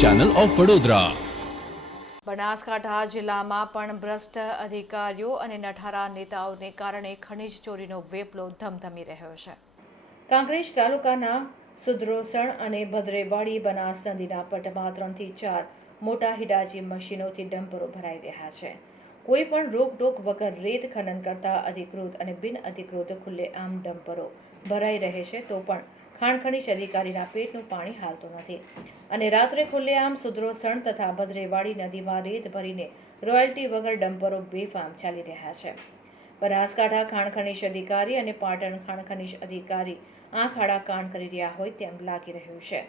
Channel of Vadodara Banaskantha જિલ્લામાં પણ ભ્રષ્ટ અધિકારીઓ અને નઠારા નેતાઓને કારણે ખનિજ ચોરીનો વેપલો ધમધમી રહ્યો છે. કાંકરેજ તાલુકાના સુદ્રોસણ અને ભદ્રેવાડી બનાસ નદીના પટમાં ત્રણથી ચાર મોટા હિડાજી મશીનોથી ડમ્પરો ભરાઈ રહ્યા છે. કોઈ પણ રોકટોક વગર રેત ખનન કરતા અધિકૃત અને બિન અધિકૃત ખુલ્લેઆમ ડમ્પરો ભરાઈ રહે છે તો પણ ખાણ ખનીજ અધિકારીના પેટનું પાણી હાલતું નથી. અને રાત્રે ખુલ્લેઆમ સુદ્રોસણ તથા ભદ્રેવાડી નદીમાં રેત ભરીને રોયલ્ટી વગર ડમ્પરો બેફામ ચાલી રહ્યા છે. બનાસકાંઠા ખાણ અધિકારી અને પાટણ ખાણ અધિકારી આંખ આડા કાન કરી રહ્યા હોય તેમ લાગી રહ્યું છે.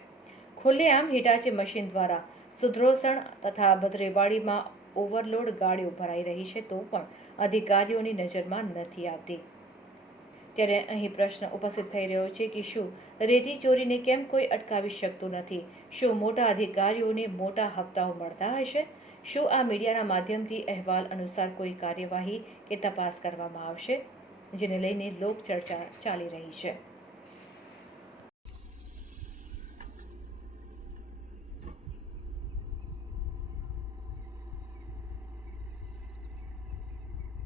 ખુલ્લેઆમ હિટાચી મશીન દ્વારા સુદ્રોસણ તથા ભદ્રેવાડીમાં ઓવરલોડ ગાડીઓ ભરાઈ રહી છે તો પણ અધિકારીઓની નજરમાં નથી આવતી. ત્યારે અહીં પ્રશ્ન ઉપસ્થિત થઈ રહ્યો છે કે શું રેતી ચોરીને કેમ કોઈ અટકાવી શકતું નથી? શું મોટા અધિકારીઓને મોટા હપ્તાઓ મળતા હશે? શું આ મીડિયાના માધ્યમથી અહેવાલ અનુસાર કોઈ કાર્યવાહી કે તપાસ કરવામાં આવશે? જેને લઈને લોકચર્ચા ચાલી રહી છે.